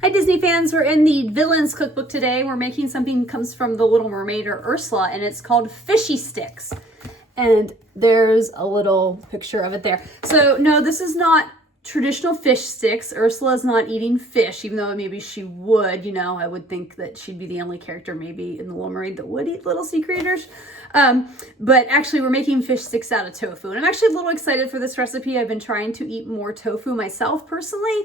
Hi Disney fans, we're in the Villains Cookbook today. We're making something that comes from The Little Mermaid or Ursula, and it's called Fishy Sticks. And there's a little picture of it there. So no, this is not traditional fish sticks. Ursula's not eating fish, even though maybe she would, you know, I would think that she'd be the only character maybe in The Little Mermaid that would eat little sea creatures. But actually we're making fish sticks out of tofu. And I'm actually a little excited for this recipe. I've been trying to eat more tofu myself personally,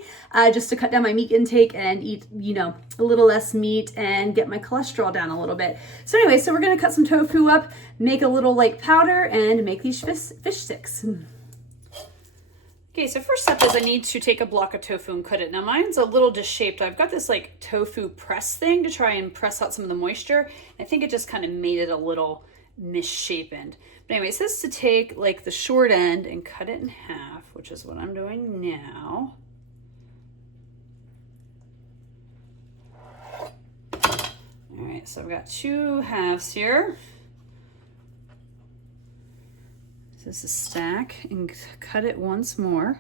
just to cut down my meat intake and eat, you know, a little less meat and get my cholesterol down a little bit. So anyway, so we're gonna cut some tofu up, make a little like powder, and make these fish sticks. Okay, so first step is I need to take a block of tofu and cut it. Now mine's a little disshaped. I've got this like tofu press thing to try and press out some of the moisture. I think it just kind of made it a little misshapen. But anyway, it says to take like the short end and cut it in half, which is what I'm doing now. All right, so I've got two halves here. This is stack and cut it once more.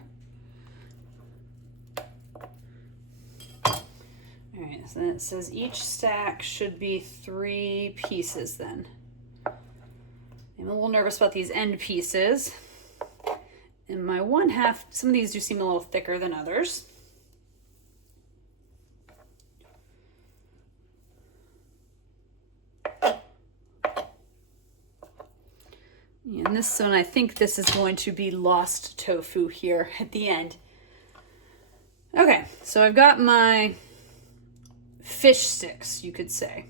All right, so then it says each stack should be 3 pieces then. I'm a little nervous about these end pieces. And my one half, some of these do seem a little thicker than others. And this one, I think this is going to be lost tofu here at the end. Okay, so I've got my fish sticks, you could say.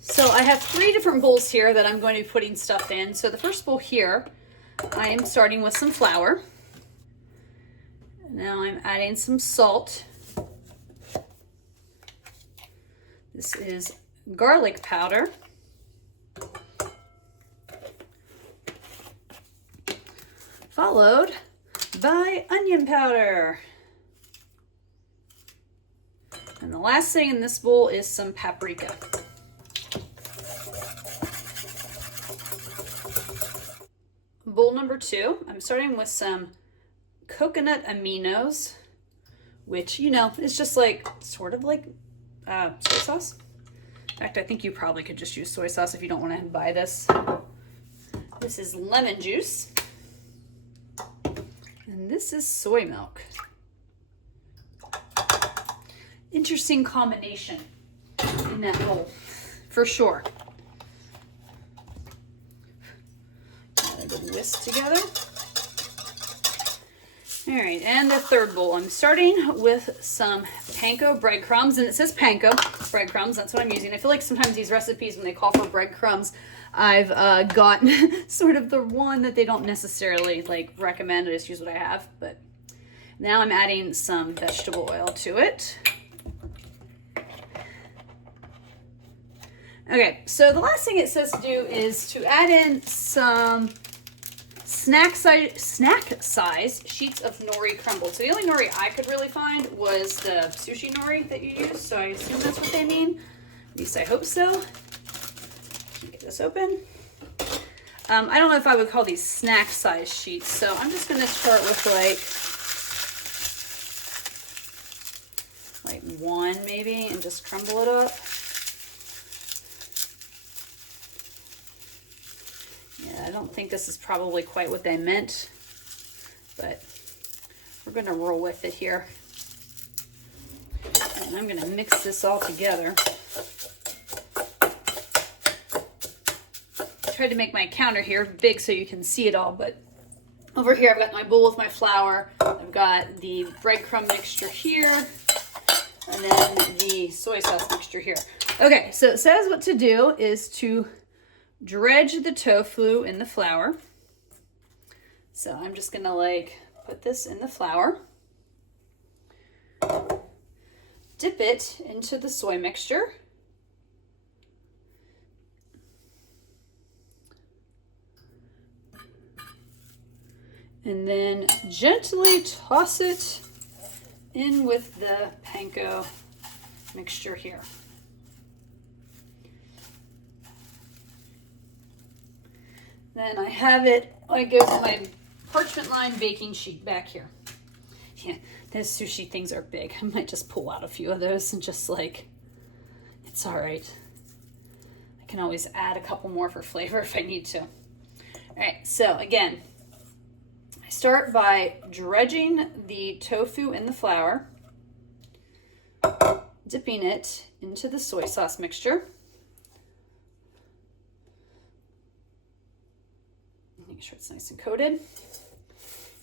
So I have 3 different bowls here that I'm going to be putting stuff in. So the first bowl here, I am starting with some flour. Now I'm adding some salt. This is garlic powder. Followed by onion powder. And the last thing in this bowl is some paprika. Bowl number 2, I'm starting with some coconut aminos, which, you know, is just like, sort of like soy sauce. In fact, I think you probably could just use soy sauce if you don't want to buy this. This is lemon juice. And this is soy milk. Interesting combination in that bowl, for sure. Add a good whisk together. All right, and the third bowl. I'm starting with some panko breadcrumbs, and it says panko breadcrumbs. That's what I'm using. I feel like sometimes these recipes, when they call for breadcrumbs, I've gotten sort of the one that they don't necessarily like recommend. I just use what I have. But now I'm adding some vegetable oil to it. Okay, so the last thing it says to do is to add in some snack size sheets of nori crumbled. So the only nori I could really find was the sushi nori that you use. So I assume that's what they mean. At least I hope so. Get this open. I don't know if I would call these snack size sheets. So I'm just going to start with like 1 maybe and just crumble it up. I don't think this is probably quite what they meant, but we're going to roll with it here. And I'm going to mix this all together. I tried to make my counter here big so you can see it all, but over here I've got my bowl with my flour. I've got the breadcrumb mixture here, and then the soy sauce mixture here. Okay, so it says what to do is to dredge the tofu in the flour. So I'm just gonna like put this in the flour, dip it into the soy mixture, and then gently toss it in with the panko mixture here. Then I have it, I go to my parchment lined baking sheet back here. If can't, those sushi things are big. I might just pull out a few of those and just like, it's all right. I can always add a couple more for flavor if I need to. All right, so again, I start by dredging the tofu in the flour, dipping it into the soy sauce mixture. Make sure it's nice and coated.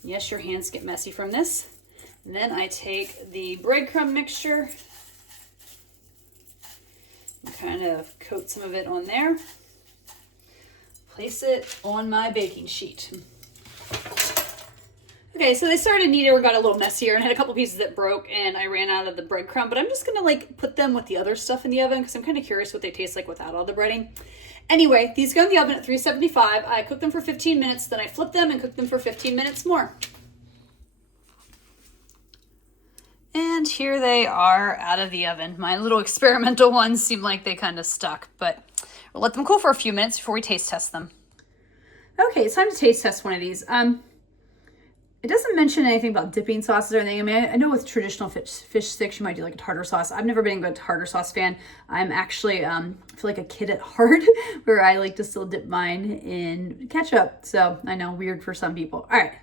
Yes, your hands get messy from this. And then I take the breadcrumb mixture and kind of coat some of it on there. Place it on my baking sheet. Okay, so they started neater, got a little messier, and had a couple pieces that broke, and I ran out of the breadcrumb, but I'm just gonna like put them with the other stuff in the oven because I'm kind of curious what they taste like without all the breading. Anyway, these go in the oven at 375. I cook them for 15 minutes, then I flip them and cook them for 15 minutes more. And here they are out of the oven. My little experimental ones seem like they kind of stuck, but we'll let them cool for a few minutes before we taste test them. Okay, it's time to taste test one of these. It doesn't mention anything about dipping sauces or anything. I mean, I know with traditional fish sticks, you might do like a tartar sauce. I've never been a good tartar sauce fan. I'm actually, I feel like a kid at heart where I like to still dip mine in ketchup. So I know, weird for some people. All right.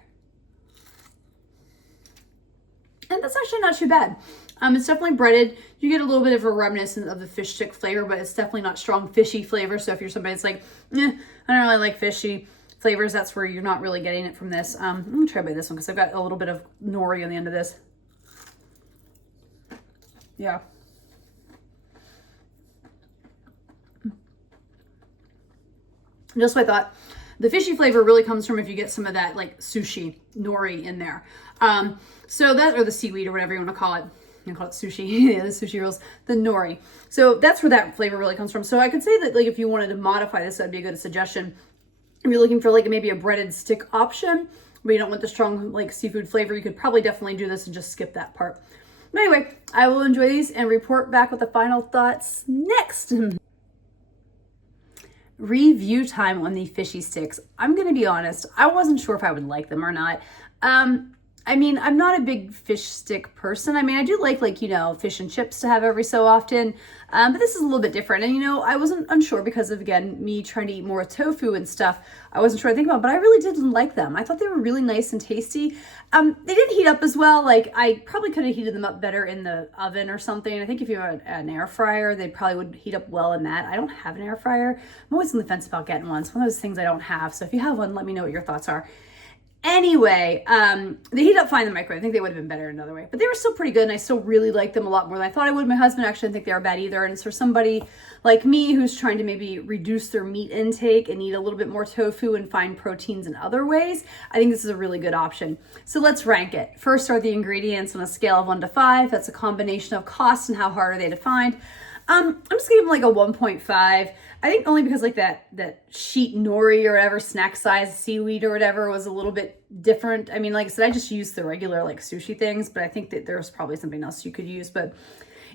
And that's actually not too bad. It's definitely breaded. You get a little bit of a reminiscence of the fish stick flavor, but it's definitely not strong fishy flavor. So if you're somebody that's like, I don't really like fishy flavors, that's where you're not really getting it from this. I'm gonna try by this one because I've got a little bit of nori on the end of this. Yeah. Just what I thought. The fishy flavor really comes from if you get some of that like sushi nori in there. So that, or the seaweed or whatever you want to call it. You call it sushi, yeah, the sushi rolls, the nori. So that's where that flavor really comes from. So I could say that like if you wanted to modify this, that'd be a good suggestion. If you're looking for like maybe a breaded stick option, but you don't want the strong like seafood flavor, you could probably definitely do this and just skip that part. But anyway, I will enjoy these and report back with the final thoughts next. Review time on the Fishy Sticks. I'm going to be honest, I wasn't sure if I would like them or not. I mean, I'm not a big fish stick person. I mean, I do like, you know, fish and chips to have every so often. But this is a little bit different. And, you know, I wasn't unsure because of, again, me trying to eat more tofu and stuff. I wasn't sure to think about, but I really did like them. I thought they were really nice and tasty. They didn't heat up as well. Like, I probably could have heated them up better in the oven or something. I think if you have an air fryer, they probably would heat up well in that. I don't have an air fryer. I'm always on the fence about getting one. It's one of those things I don't have. So if you have one, let me know what your thoughts are. Anyway, they heat up fine in the microwave. I think they would have been better another way, but they were still pretty good, and I still really liked them a lot more than I thought I would. My husband actually didn't think they were bad either, and it's for somebody like me who's trying to maybe reduce their meat intake and eat a little bit more tofu and find proteins in other ways. I think this is a really good option. So let's rank it. First are the ingredients on a scale of 1 to 5. That's a combination of cost and how hard are they to find. I'm just gonna give them like a 1.5. I think only because like that sheet nori or whatever, snack size seaweed or whatever was a little bit different. I mean, like I said, I just used the regular like sushi things, but I think that there's probably something else you could use. But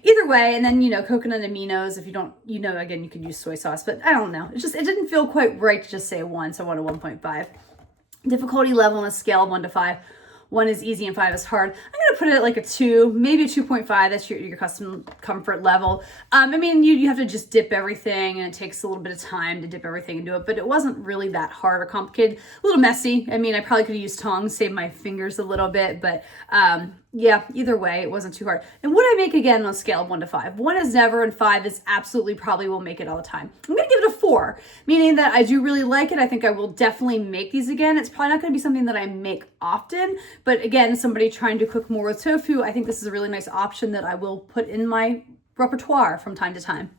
either way, and then, you know, coconut aminos, if you don't, you know, again, you could use soy sauce, but I don't know. It didn't feel quite right to just say 1, so I went to 1.5. Difficulty level on a scale of 1 to 5. 1 is easy and 5 is hard. I'm gonna put it at like a 2, maybe a 2.5. That's your custom comfort level. I mean, you have to just dip everything, and it takes a little bit of time to dip everything into it, but it wasn't really that hard or complicated. A little messy. I mean, I probably could have used tongs, saved my fingers a little bit, but yeah, either way, it wasn't too hard. And would I make again on a scale of 1 to 5? 1 is never, and 5 is absolutely probably will make it all the time. I'm gonna give it a 4, meaning that I do really like it. I think I will definitely make these again. It's probably not gonna be something that I make often, but again, somebody trying to cook more with tofu, I think this is a really nice option that I will put in my repertoire from time to time.